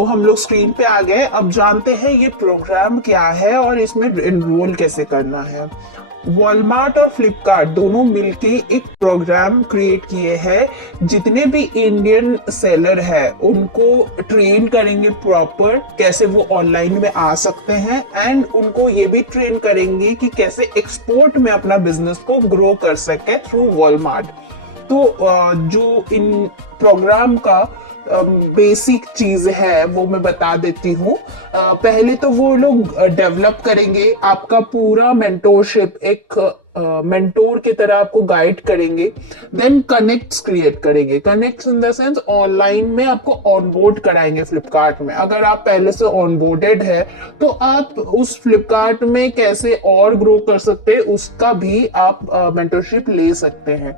तो हम लोग स्क्रीन पे आ गए। अब जानते हैं ये प्रोग्राम क्या है और इसमें एनरोल कैसे करना है। वॉलमार्ट और फ्लिपकार्ट दोनों मिलके एक प्रोग्राम क्रिएट किए हैं। जितने भी इंडियन सेलर है उनको ट्रेन करेंगे प्रॉपर कैसे वो ऑनलाइन में आ सकते हैं, एंड उनको ये भी ट्रेन करेंगे कि कैसे एक्सपोर्ट में अपना बिजनेस को ग्रो कर सके थ्रू वॉलमार्ट। तो जो इन प्रोग्राम का बेसिक चीज है वो मैं बता देती हूँ। पहले तो वो लोग डेवलप करेंगे आपका पूरा मेंटोरशिप, एक मेंटोर की तरह आपको गाइड करेंगे। देन कनेक्ट्स क्रिएट करेंगे। Connects in the sense online में आपको ऑनबोर्ड कराएंगे फ्लिपकार्ट में। अगर आप पहले से ऑनबोर्डेड है तो आप उस फ्लिपकार्ट में कैसे और ग्रो कर सकते हैं उसका भी आप मेंटरशिप ले सकते हैं।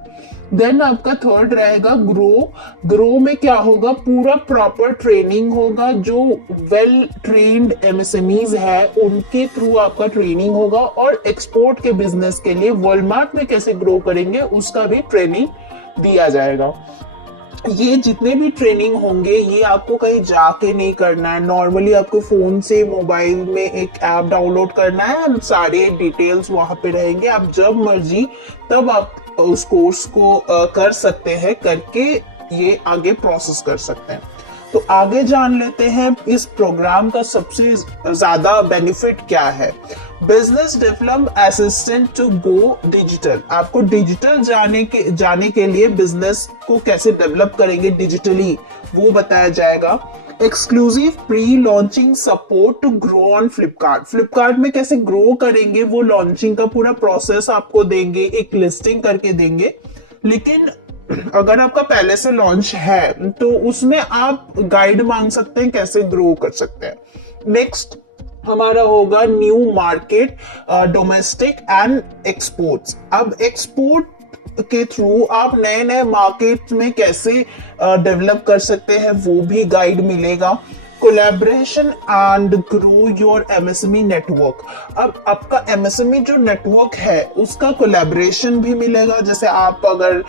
देन आपका थर्ड रहेगा ग्रो। ग्रो में क्या होगा, पूरा प्रॉपर ट्रेनिंग होगा। जो वेल ट्रेन्ड एमएसएमईज है उनके थ्रू आपका ट्रेनिंग होगा, और एक्सपोर्ट के बिजनेस के लिए वॉलमार्ट में कैसे ग्रो करेंगे उसका भी ट्रेनिंग दिया जाएगा। ये जितने भी ट्रेनिंग होंगे ये आपको कहीं जाके नहीं करना है। नॉर्मली आपको फोन से मोबाइल में एक ऐप डाउनलोड करना है, सारे डिटेल्स वहां पे रहेंगे। आप जब मर्जी तब आप उस कोर्स को कर सकते हैं, करके ये आगे प्रोसेस कर सकते हैं। तो आगे जान लेते हैं इस प्रोग्राम का सबसे ज्यादा बेनिफिट क्या है। Business develop assistant to go digital. आपको डिजिटल जाने के लिए बिजनेस को कैसे डेवलप करेंगे डिजिटली वो बताया जाएगा। Exclusive pre launching support to grow on Flipkart. Flipkart में कैसे ग्रो करेंगे वो लॉन्चिंग का पूरा प्रोसेस आपको देंगे, एक लिस्टिंग करके देंगे। लेकिन अगर आपका पहले से लॉन्च है तो उसमें आप गाइड मांग सकते हैं कैसे ग्रो कर सकते हैं। नेक्स्ट हमारा होगा new market, domestic and exports. अब एक्सपोर्ट के थ्रू आप नए नए मार्केट में कैसे डेवलप कर सकते हैं वो भी गाइड मिलेगा। Collaboration and grow your MSME network. अब आपका एमएसएमई जो नेटवर्क है उसका कोलैबोरेशन भी मिलेगा। जैसे आप अगर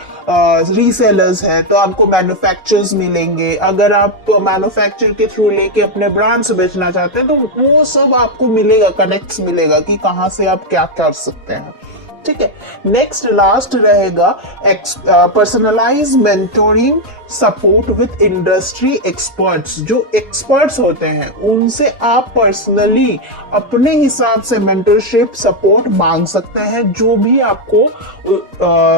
रीसेलर्स है तो आपको मैन्युफैक्चरर्स मिलेंगे। अगर आप मैन्युफैक्चर के थ्रू लेके अपने ब्रांड्स बेचना चाहते हैं तो वो सब आपको मिलेगा, कनेक्ट्स मिलेगा कि कहाँ से आप क्या कर सकते हैं। ठीक है। नेक्स्ट लास्ट रहेगा personalise mentoring support with industry experts. जो एक्सपर्ट्स होते हैं उनसे आप पर्सनली अपने हिसाब से मेंटरशिप सपोर्ट मांग सकते हैं, जो भी आपको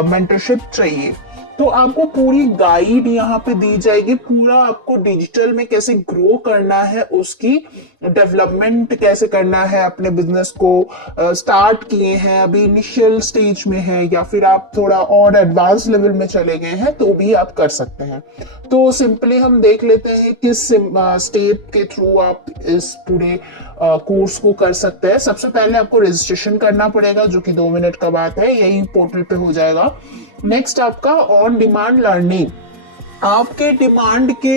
मेंटरशिप चाहिए। तो आपको पूरी गाइड यहाँ पे दी जाएगी। पूरा आपको डिजिटल में कैसे ग्रो करना है, उसकी डेवलपमेंट कैसे करना है, अपने बिजनेस को स्टार्ट किए हैं, अभी इनिशियल स्टेज में है या फिर आप थोड़ा और एडवांस लेवल में चले गए हैं तो भी आप कर सकते हैं। तो सिंपली हम देख लेते हैं किस स्टेप के थ्रू आप इस पूरे कोर्स को कर सकते हैं। सबसे पहले आपको रजिस्ट्रेशन करना पड़ेगा, जो कि 2 मिनट का बात है, यही पोर्टल पे हो जाएगा। नेक्स्ट आपका ऑन डिमांड लर्निंग। आपके डिमांड के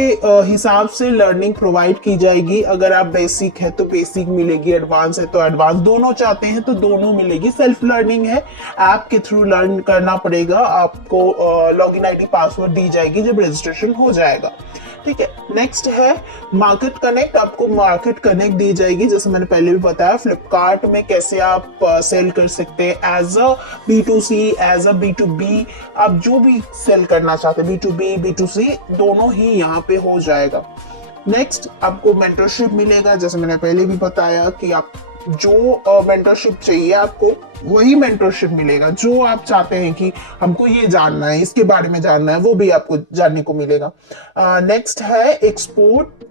हिसाब से लर्निंग प्रोवाइड की जाएगी। अगर आप बेसिक है तो बेसिक मिलेगी, एडवांस है तो एडवांस, दोनों चाहते हैं तो दोनों मिलेगी। सेल्फ लर्निंग है, ऐप के थ्रू लर्न करना पड़ेगा। आपको लॉगिन आईडी पासवर्ड दी जाएगी जब रजिस्ट्रेशन हो जाएगा। ठीक है। नेक्स्ट है मार्केट कनेक्ट। आपको मार्केट कनेक्ट दी जाएगी, जैसे मैंने पहले भी बताया फ्लिपकार्ट में कैसे आप सेल कर सकते हैं as a B2C, as a B2B। आप जो भी सेल करना चाहते हैं, B2B, B2C दोनों ही यहाँ पे हो जाएगा। नेक्स्ट आपको मेंटरशिप मिलेगा, जैसे मैंने पहले भी बताया कि आप जो मेंटरशिप चाहिए आपको वही मेंटरशिप मिलेगा। जो आप चाहते हैं कि हमको ये जानना है, इसके बारे में जानना है, वो भी आपको जानने को मिलेगा। नेक्स्ट है एक्सपोर्ट।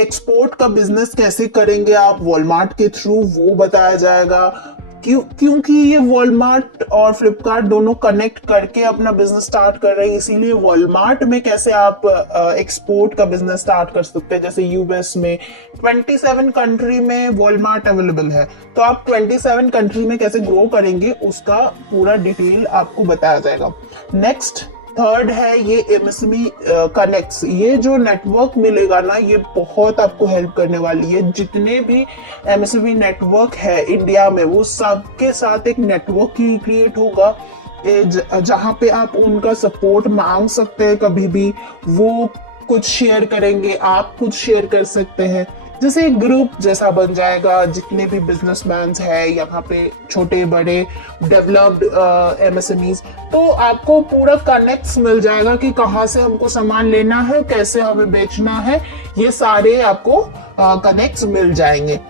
एक्सपोर्ट का बिजनेस कैसे करेंगे आप वॉलमार्ट के थ्रू, वो बताया जाएगा। क्योंकि ये वॉलमार्ट और फ्लिपकार्ट दोनों कनेक्ट करके अपना बिजनेस स्टार्ट कर रहे हैं, इसीलिए वॉलमार्ट में कैसे आप एक्सपोर्ट का बिजनेस स्टार्ट कर सकते हैं। जैसे यूएस में 27 कंट्री में वॉलमार्ट अवेलेबल है, तो आप 27 कंट्री में कैसे ग्रो करेंगे उसका पूरा डिटेल आपको बताया जाएगा। नेक्स्ट थर्ड है ये एमएसएमई कनेक्ट्स। ये जो नेटवर्क मिलेगा ना, ये बहुत आपको हेल्प करने वाली है। जितने भी एमएसएमई नेटवर्क है इंडिया में, वो सबके साथ एक नेटवर्क ही क्रिएट होगा जहां पे आप उनका सपोर्ट मांग सकते हैं कभी भी। वो कुछ शेयर करेंगे, आप कुछ शेयर कर सकते हैं, जैसे एक ग्रुप जैसा बन जाएगा। जितने भी बिजनेसमैन है यहाँ पे, छोटे बड़े डेवलप्ड एमएसएमईज, तो आपको पूरा कनेक्ट मिल जाएगा कि कहाँ से हमको सामान लेना है, कैसे हमें बेचना है, ये सारे आपको कनेक्ट मिल जाएंगे।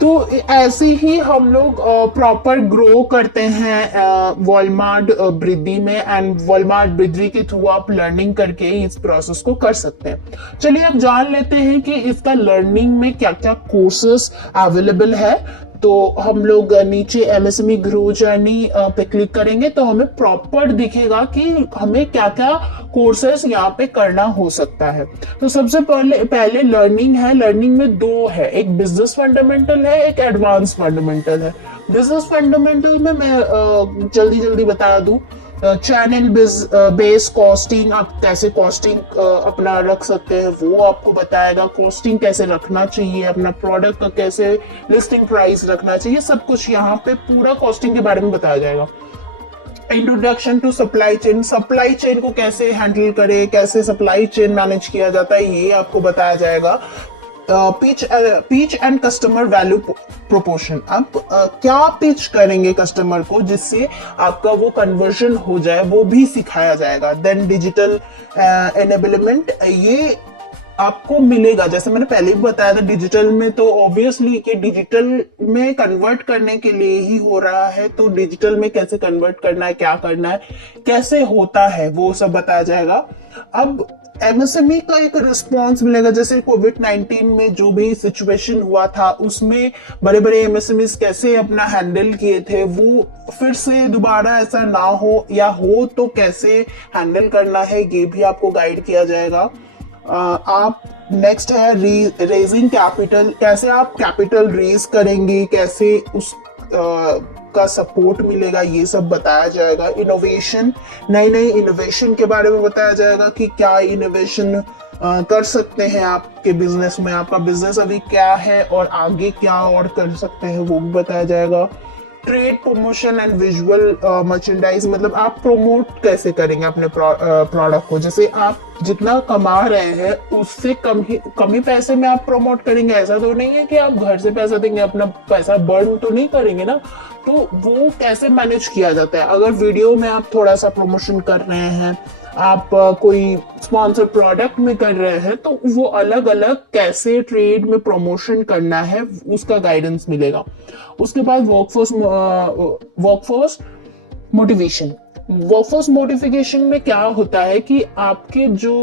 तो ऐसे ही हम लोग प्रॉपर ग्रो करते हैं वॉलमार्ट वृद्धि में, एंड वॉलमार्ट वृद्धि के थ्रू आप लर्निंग करके इस प्रोसेस को कर सकते हैं। चलिए अब जान लेते हैं कि इसका लर्निंग में क्या क्या कोर्सेस अवेलेबल है। तो हम लोग नीचे एमएसएमई ग्रो जर्नी पे क्लिक करेंगे तो हमें प्रॉपर दिखेगा कि हमें क्या क्या कोर्सेस यहाँ पे करना हो सकता है। तो सबसे पहले लर्निंग है। लर्निंग में दो है, एक बिजनेस फंडामेंटल है, एक एडवांस फंडामेंटल है। बिजनेस फंडामेंटल में मैं जल्दी जल्दी बता दूं, चैनल बेस कॉस्टिंग, आप कैसे कॉस्टिंग अपना रख सकते हैं वो आपको बताएगा। कॉस्टिंग कैसे रखना चाहिए, अपना प्रोडक्ट का कैसे लिस्टिंग प्राइस रखना चाहिए, सब कुछ यहाँ पे पूरा कॉस्टिंग के बारे में बताया जाएगा। Introduction to supply chain, supply chain को कैसे हैंडल करे, कैसे सप्लाई चेन मैनेज किया जाता है, ये आपको बताया जाएगा। Pitch and customer value proportion, आप क्या पिच करेंगे कस्टमर को जिससे आपका वो कन्वर्जन हो जाए, वो भी सिखाया जाएगा। देन डिजिटल एनेबलमेंट, ये आपको मिलेगा, जैसे मैंने पहले भी बताया था डिजिटल में, तो ऑब्वियसली कि डिजिटल में कन्वर्ट करने के लिए ही हो रहा है, तो डिजिटल में कैसे कन्वर्ट करना है, क्या करना है, कैसे होता है, वो सब बताया जाएगा। अब एमएसएमई का एक रिस्पॉन्स मिलेगा, जैसे कोविड-19 में जो भी सिचुएशन हुआ था उसमें बड़े बड़े एमएसएमईज कैसे अपना हैंडल किए थे, वो फिर से दोबारा ऐसा ना हो, या हो तो कैसे हैंडल करना है, ये भी आपको गाइड किया जाएगा। आप नेक्स्ट है रेजिंग कैपिटल, कैसे आप कैपिटल रेज करेंगे, कैसे उस का सपोर्ट मिलेगा, ये सब बताया जाएगा। इनोवेशन, नई नई इनोवेशन के बारे में बताया जाएगा कि क्या इनोवेशन कर सकते हैं आपके बिजनेस में, आपका बिजनेस अभी क्या है और आगे क्या और कर सकते हैं, वो भी बताया जाएगा। Trade promotion and visual merchandise, मतलब आप प्रमोट कैसे करेंगे अपने प्रोडक्ट को, जैसे आप जितना कमा रहे हैं उससे कम ही पैसे में आप प्रमोट करेंगे। ऐसा तो नहीं है कि आप घर से पैसा देंगे, अपना पैसा बर्न तो नहीं करेंगे ना, तो वो कैसे मैनेज किया जाता है। अगर वीडियो में आप थोड़ा सा प्रमोशन कर रहे हैं, आप कोई स्पॉन्सर प्रोडक्ट में कर रहे हैं, तो वो अलग अलग कैसे ट्रेड में प्रमोशन करना है उसका गाइडेंस मिलेगा। उसके बाद वर्कफोर्स मोटिवेशन, वर्कफोर्स मोटिवेशन में क्या होता है कि आपके जो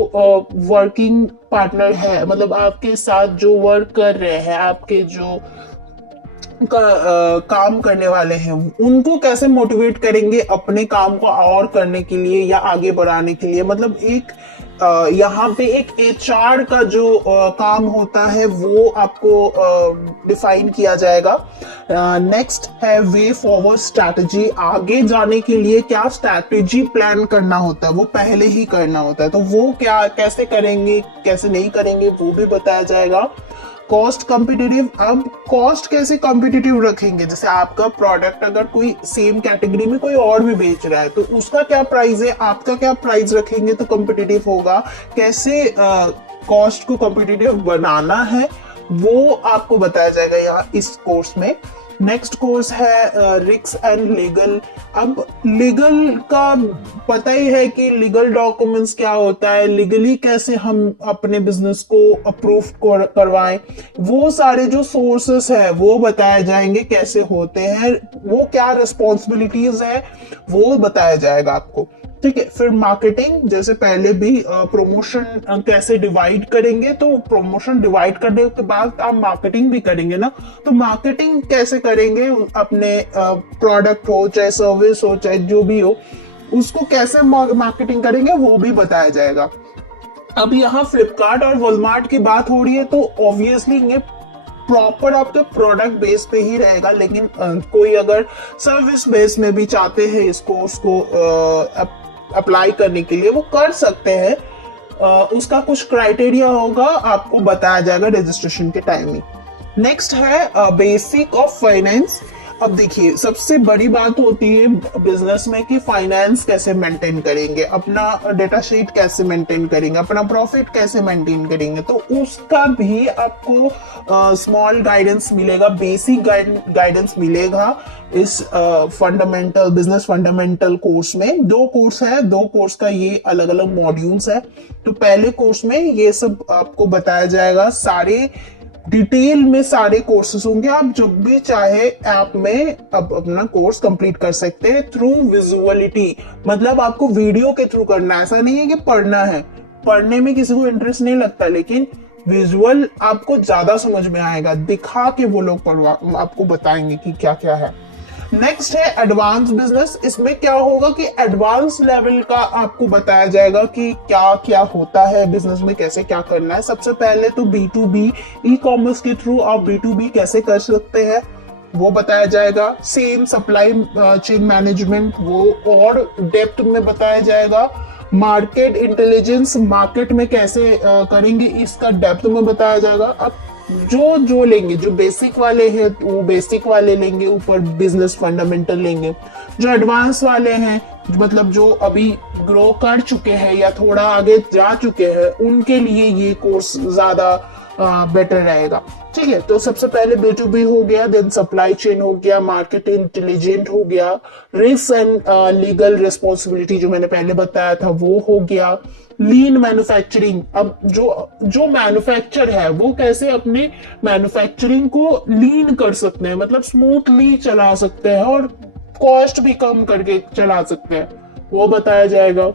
वर्किंग पार्टनर है, मतलब आपके साथ जो वर्क कर रहे हैं, आपके जो काम करने वाले हैं, उनको कैसे मोटिवेट करेंगे अपने काम को और करने के लिए या आगे बढ़ाने के लिए। मतलब एक यहाँ पे एक एचआर का जो काम होता है वो आपको डिफाइन किया जाएगा। नेक्स्ट है वे फॉरवर्ड स्ट्रैटेजी, आगे जाने के लिए क्या स्ट्रैटेजी प्लान करना होता है, वो पहले ही करना होता है, तो वो क्या कैसे करेंगे, कैसे नहीं करेंगे, वो भी बताया जाएगा। कॉस्ट कॉम्पिटिटिव, अब कॉस्ट कैसे कॉम्पिटिटिव रखेंगे, जैसे आपका प्रोडक्ट अगर कोई सेम कैटेगरी में कोई और भी बेच रहा है तो उसका क्या प्राइस है, आपका क्या प्राइस रखेंगे तो कॉम्पिटिटिव होगा, कैसे कॉस्ट को कॉम्पिटिटिव बनाना है वो आपको बताया जाएगा यहाँ इस कोर्स में। नेक्स्ट कोर्स है रिस्क एंड लीगल। अब लीगल का पता ही है कि लीगल डॉक्यूमेंट्स क्या होता है, लीगली कैसे हम अपने बिजनेस को अप्रूव करवाएं, वो सारे जो सोर्सेस है वो बताए जाएंगे कैसे होते हैं, वो क्या रिस्पॉन्सिबिलिटीज है वो बताया जाएगा आपको। ठीक है, फिर मार्केटिंग, जैसे पहले भी प्रमोशन कैसे डिवाइड करेंगे, तो प्रमोशन डिवाइड करने के बाद आप मार्केटिंग भी करेंगे ना, तो मार्केटिंग कैसे करेंगे अपने प्रोडक्ट हो चाहे सर्विस हो चाहे जो भी हो, उसको कैसे मार्केटिंग करेंगे वो भी बताया जाएगा। अब यहाँ फ्लिपकार्ट और वॉलमार्ट की बात हो रही है तो ऑब्वियसली ये प्रॉपर आपके प्रोडक्ट बेस पे ही रहेगा, लेकिन कोई अगर सर्विस बेस में भी चाहते हैं इस कोर्स को अप्लाई करने के लिए वो कर सकते हैं। उसका कुछ क्राइटेरिया होगा, आपको बताया जाएगा रजिस्ट्रेशन के टाइम में। नेक्स्ट है बेसिक ऑफ फाइनेंस। अब देखिए, सबसे बड़ी बात होती है बिजनेस में कि फाइनेंस कैसे मेंटेन करेंगे, अपना डेटा शीट कैसे मेंटेन करेंगे, अपना प्रॉफिट कैसे मेंटेन करेंगे। तो उसका भी आपको स्मॉल गाइडेंस मिलेगा, बेसिक गाइडेंस मिलेगा इस फंडामेंटल बिजनेस फंडामेंटल कोर्स में। दो कोर्स है, दो कोर्स का ये अलग अलग मॉड्यूल्स है। तो पहले कोर्स में ये सब आपको बताया जाएगा, सारे डिटेल में सारे कोर्सेज होंगे। आप जब भी चाहे ऐप में अब अपना कोर्स कंप्लीट कर सकते हैं थ्रू विजुअलिटी, मतलब आपको वीडियो के थ्रू करना है। ऐसा नहीं है कि पढ़ना है, पढ़ने में किसी को इंटरेस्ट नहीं लगता, लेकिन विजुअल आपको ज्यादा समझ में आएगा, दिखा के वो लोग आपको बताएंगे कि क्या क्या है। नेक्स्ट है एडवांस बिजनेस। इसमें क्या होगा कि एडवांस लेवल का आपको बताया जाएगा कि क्या क्या होता है बिजनेस में, कैसे क्या करना है। सबसे पहले तो B2B ई कॉमर्स के थ्रू आप B2B कैसे कर सकते हैं वो बताया जाएगा। सेम सप्लाई चेन मैनेजमेंट वो और डेप्थ में बताया जाएगा। मार्केट इंटेलिजेंस, मार्केट में कैसे करेंगे इसका डेप्थ में बताया जाएगा। अब जो लेंगे, जो बेसिक वाले हैं वो बेसिक वाले लेंगे, ऊपर बिजनेस फंडामेंटल लेंगे। जो एडवांस वाले हैं, मतलब जो अभी ग्रो कर चुके हैं या थोड़ा आगे जा चुके हैं, उनके लिए ये कोर्स ज्यादा बेटर रहेगा। ठीक है, तो सबसे पहले B2B हो गया, देन सप्लाई चेन हो गया, मार्केट इंटेलिजेंट हो गया, रिस्क एंड लीगल रिस्पॉन्सिबिलिटी जो मैंने पहले बताया था वो हो गया। लीन मैन्युफैक्चरिंग, अब जो मैन्युफैक्चर है वो कैसे अपने मैन्युफैक्चरिंग को लीन कर सकते हैं, मतलब स्मूथली चला सकते हैं और कॉस्ट भी कम करके चला सकते हैं, वो बताया जाएगा।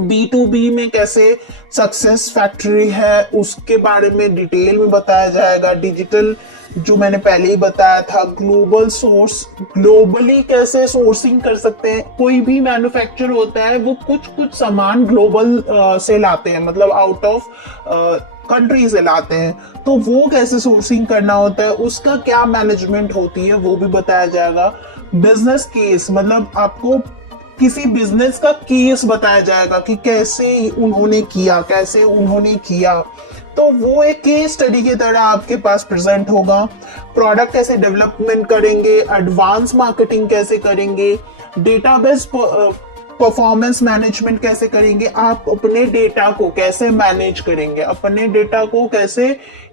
B2B में कैसे सक्सेस फैक्ट्री है उसके बारे में डिटेल में बताया जाएगा। डिजिटल जो मैंने पहले ही बताया था, ग्लोबल सोर्स, ग्लोबली कैसे सोर्सिंग कर सकते हैं। कोई भी मैन्युफैक्चर होता है वो कुछ सामान ग्लोबल से लाते हैं, मतलब आउट ऑफ कंट्री से लाते हैं, तो वो कैसे सोर्सिंग करना होता है, उसका क्या मैनेजमेंट होती है वो भी बताया जाएगा। बिजनेस केस, मतलब आपको किसी बिजनेस का केस बताया जाएगा कि कैसे उन्होंने किया, तो वो एक केस स्टडी की तरह आपके पास प्रेजेंट होगा। प्रोडक्ट कैसे डेवलपमेंट करेंगे, एडवांस मार्केटिंग कैसे करेंगे, डेटाबेस परफॉर्मेंस मैनेजमेंट कैसे करेंगे, आप अपने डेटा को कैसे मैनेज करेंगे, अपने डेटा को कैसे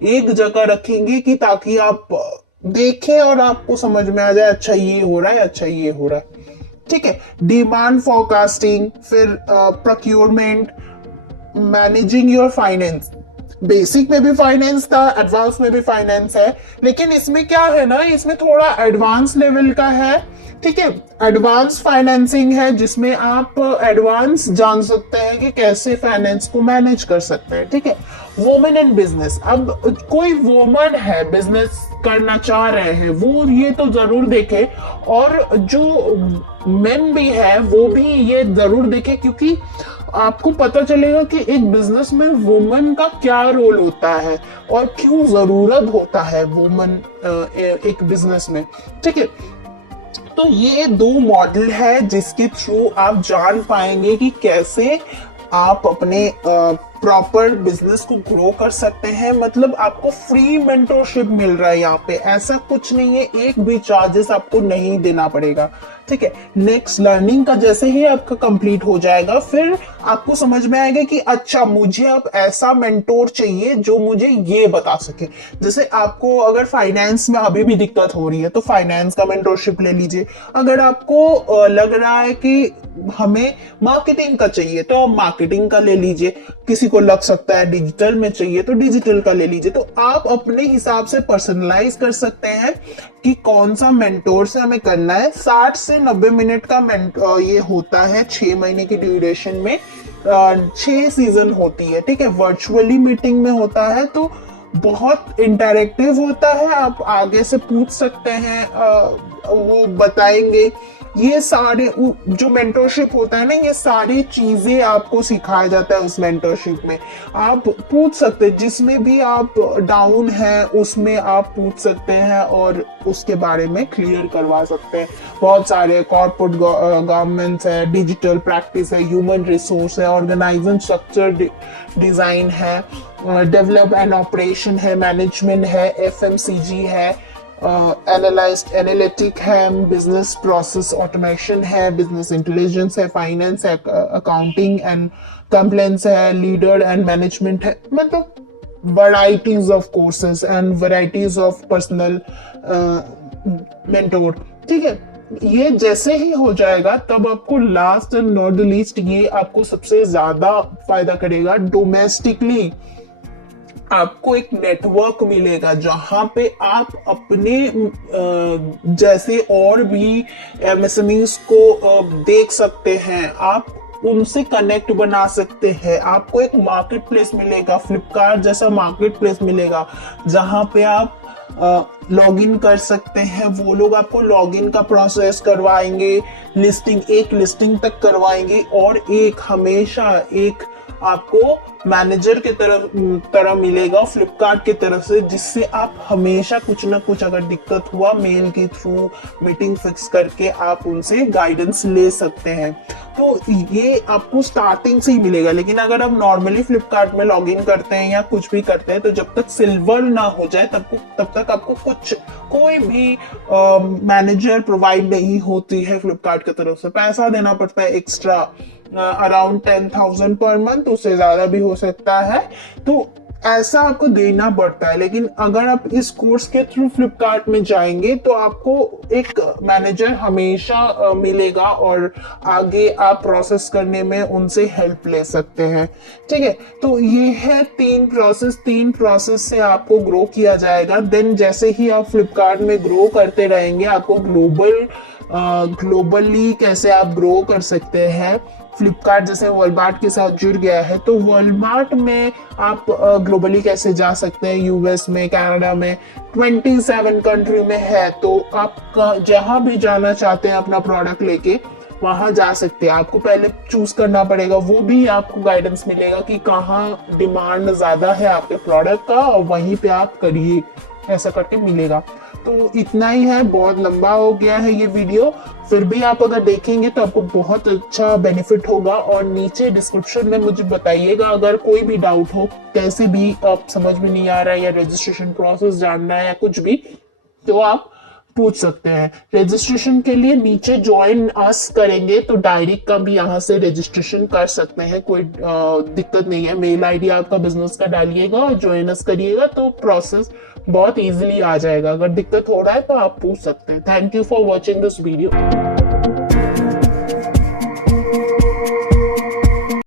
एक जगह रखेंगे कि ताकि आप देखें और आपको समझ में आ जाए अच्छा ये हो रहा है, अच्छा ये हो रहा है। ठीक है, डिमांड फोरकास्टिंग, फिर procurement, managing your finance. Basic में भी फाइनेंस था, एडवांस में भी फाइनेंस है, लेकिन इसमें क्या है ना, इसमें थोड़ा एडवांस लेवल का है। ठीक है, एडवांस फाइनेंसिंग है जिसमें आप एडवांस जान सकते हैं कि कैसे फाइनेंस को मैनेज कर सकते हैं। ठीक है, वुमेन इन बिजनेस, अब कोई वुमन है बिजनेस करना चाह रहे हैं वो ये तो जरूर देखे, और जो मेन भी है वो भी ये जरूर देखे, क्योंकि आपको पता चलेगा कि एक बिजनेस में वुमन का क्या रोल होता है और क्यों जरूरत होता है वुमन एक बिजनेस में। ठीक है, तो ये दो मॉडल है जिसके थ्रू आप जान पाएंगे कि कैसे आप अपने प्रॉपर बिजनेस को ग्रो कर सकते हैं। मतलब आपको फ्री मेंटरशिप मिल रहा है यहाँ पे, ऐसा कुछ नहीं है, एक भी चार्जेस आपको नहीं देना पड़ेगा। ठीक है, नेक्स्ट लर्निंग का जैसे ही आपका कंप्लीट हो जाएगा फिर आपको समझ में आएगा कि अच्छा मुझे अब ऐसा मेंटोर चाहिए जो मुझे ये बता सके। जैसे आपको अगर फाइनेंस में अभी भी दिक्कत हो रही है तो फाइनेंस का मेंटोरशिप ले लीजिए। अगर आपको लग रहा है कि हमें मार्केटिंग का चाहिए तो आप मार्केटिंग का ले लीजिए। किसी को लग सकता है डिजिटल में चाहिए तो डिजिटल का ले लीजिए। तो आप अपने हिसाब से पर्सनलाइज कर सकते हैं कि कौन सा मेंटोर से हमें करना है। 60 से 90 मिनट का ये होता है 6 महीने की ड्यूरेशन में, 6 सीजन होती है। ठीक है, वर्चुअली मीटिंग में होता है तो बहुत इंटरैक्टिव होता है, आप आगे से पूछ सकते हैं, वो बताएंगे। ये सारे जो मेंटरशिप होता है ना, ये सारी चीजें आपको सिखाया जाता है उस मेंटरशिप में। आप पूछ सकते हैं, जिसमें भी आप डाउन है उसमें आप पूछ सकते हैं और उसके बारे में क्लियर करवा सकते हैं। बहुत सारे कॉर्पोरेट गवर्नेंस है, डिजिटल प्रैक्टिस है, ह्यूमन रिसोर्स है, ऑर्गेनाइजेशन स्ट्रक्चर डिजाइन है, डेवलप एंड ऑपरेशन है, मैनेजमेंट है, FMCG है, एनालिटिक है, बिजनेस प्रोसेस ऑटोमेशन है, बिजनेस इंटेलिजेंस है, फाइनेंस है, अकाउंटिंग एंड कंप्लेंस है, लीडर एंड मैनेजमेंट है। मतलब varieties of courses and varieties of personal mentor। ठीक है, ये जैसे ही हो जाएगा तब आपको last and not the least ये आपको सबसे ज्यादा फायदा करेगा। डोमेस्टिकली आपको एक नेटवर्क मिलेगा जहां पे आप अपने जैसे और भी एमएसएमईज को देख सकते हैं, आप उनसे कनेक्ट बना सकते हैं। आपको एक मार्केट प्लेस मिलेगा, फ्लिपकार्ट जैसा मार्केट प्लेस मिलेगा जहां पे आप लॉग इन कर सकते हैं। वो लोग आपको लॉग इन का प्रोसेस करवाएंगे, एक लिस्टिंग तक करवाएंगे और एक हमेशा एक आपको मैनेजर के तरह मिलेगा फ्लिपकार्ट की तरफ से, जिससे आप हमेशा कुछ ना कुछ अगर दिक्कत हुआ मेल के थ्रू मीटिंग फिक्स करके आप उनसे गाइडेंस ले सकते हैं। तो ये आपको स्टार्टिंग से ही मिलेगा। लेकिन अगर आप नॉर्मली फ्लिपकार्ट में लॉग इन करते हैं या कुछ भी करते हैं तो जब तक सिल्वर ना हो जाए तब तक आपको कोई भी मैनेजर प्रोवाइड नहीं होती है फ्लिपकार्ट की तरफ से। पैसा देना पड़ता है एक्स्ट्रा, अराउंड 10,000 पर मंथ, उससे ज्यादा भी हो सकता है। तो ऐसा आपको देना पड़ता है। लेकिन अगर आप इस कोर्स के थ्रू फ्लिपकार्ट में जाएंगे तो आपको एक मैनेजर हमेशा मिलेगा और आगे आप प्रोसेस करने में उनसे हेल्प ले सकते हैं। ठीक है, तो ये है तीन प्रोसेस से आपको ग्रो किया जाएगा। देन जैसे ही आप फ्लिपकार्ट में ग्रो करते रहेंगे, आपको ग्लोबली कैसे आप ग्रो कर सकते हैं। फ्लिपकार्ट जैसे वॉलमार्ट के साथ जुड़ गया है, तो वॉलमार्ट में आप ग्लोबली कैसे जा सकते हैं। यूएस में, कनाडा में, 27 कंट्री में है, तो आप जहां भी जाना चाहते हैं अपना प्रोडक्ट लेके वहां जा सकते हैं। आपको पहले चूज करना पड़ेगा, वो भी आपको गाइडेंस मिलेगा कि कहाँ डिमांड ज्यादा है आपके प्रोडक्ट का और वहीं पे आप करिए, ऐसा करके मिलेगा। तो इतना ही है, बहुत लंबा हो गया है ये वीडियो, फिर भी आप अगर देखेंगे तो आपको बहुत अच्छा बेनिफिट होगा। और नीचे डिस्क्रिप्शन में मुझे बताइएगा अगर कोई भी डाउट हो, कैसे भी आप समझ में नहीं आ रहा है या रजिस्ट्रेशन प्रोसेस जानना है या कुछ भी, तो आप पूछ सकते हैं। रजिस्ट्रेशन के लिए नीचे ज्वाइन अस करेंगे तो डायरेक्ट का भी यहाँ से रजिस्ट्रेशन कर सकते हैं, कोई दिक्कत नहीं है। मेल आईडी आपका बिजनेस का डालिएगा और ज्वाइन अस करिएगा तो प्रोसेस बहुत इजीली आ जाएगा। अगर दिक्कत हो रहा है तो आप पूछ सकते हैं। Thank you for watching this video.